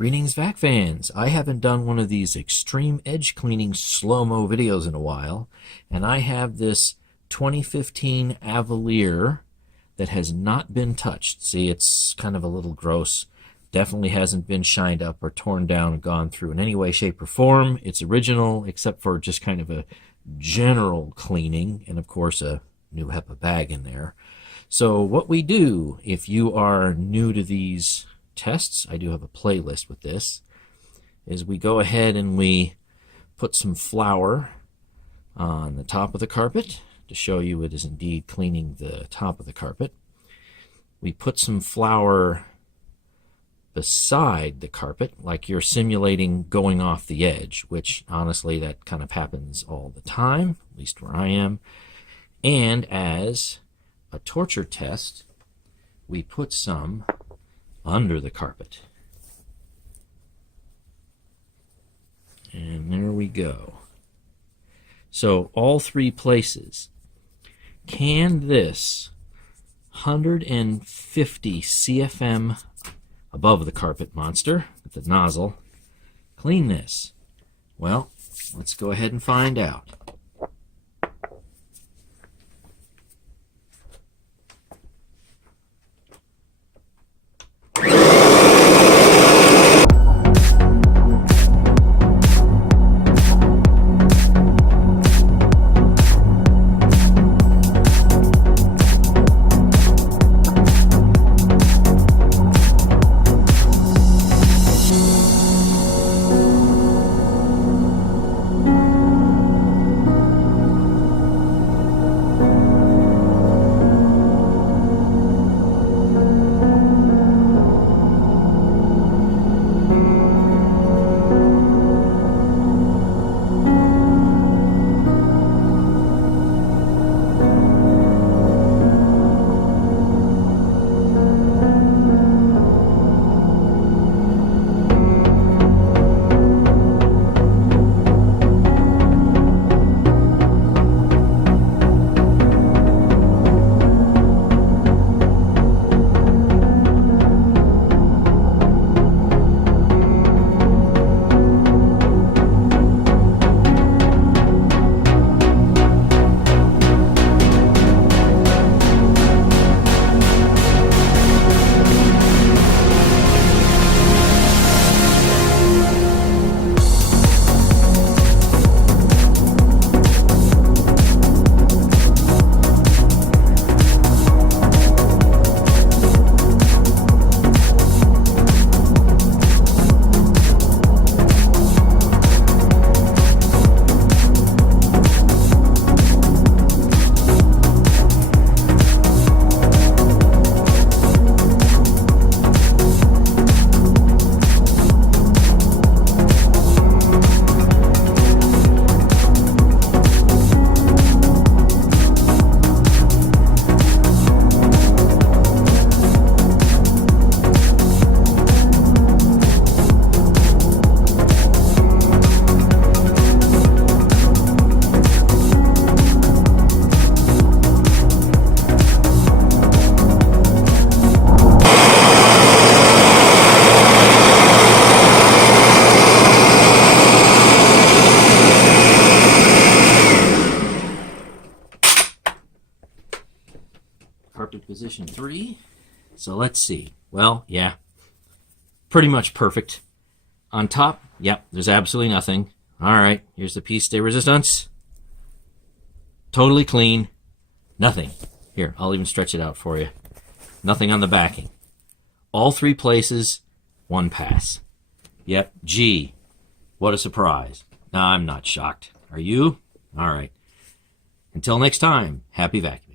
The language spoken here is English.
Greetings, vac fans. I haven't done one of these extreme edge cleaning slow-mo videos in a while, and I have this 2015 Avalir that has not been touched. See, it's kind of a little gross. Definitely hasn't been shined up or torn down, gone through in any way, shape, or form. It's original, except for just kind of a general cleaning, and of course a new HEPA bag in there. So what we do, if you are new to these tests, I do have a playlist with this, is we go ahead and we put some flour on the top of the carpet to show you it is indeed cleaning the top of the carpet. We put some flour beside the carpet, like you're simulating going off the edge, which honestly that kind of happens all the time, at least where I am. And as a torture test, we put some under the carpet. And there we go. So all three places. Can this 150 CFM above the carpet monster with the nozzle clean this? Well, let's go ahead and find out. Carpet position 3. So let's see. Well, yeah, pretty much perfect. On top, yep, there's absolutely nothing. All right, here's the piece de resistance. Totally clean. Nothing. Here, I'll even stretch it out for you. Nothing on the backing. All three places, one pass. Yep, gee, what a surprise. Nah, I'm not shocked. Are you? All right. Until next time, happy vacuuming.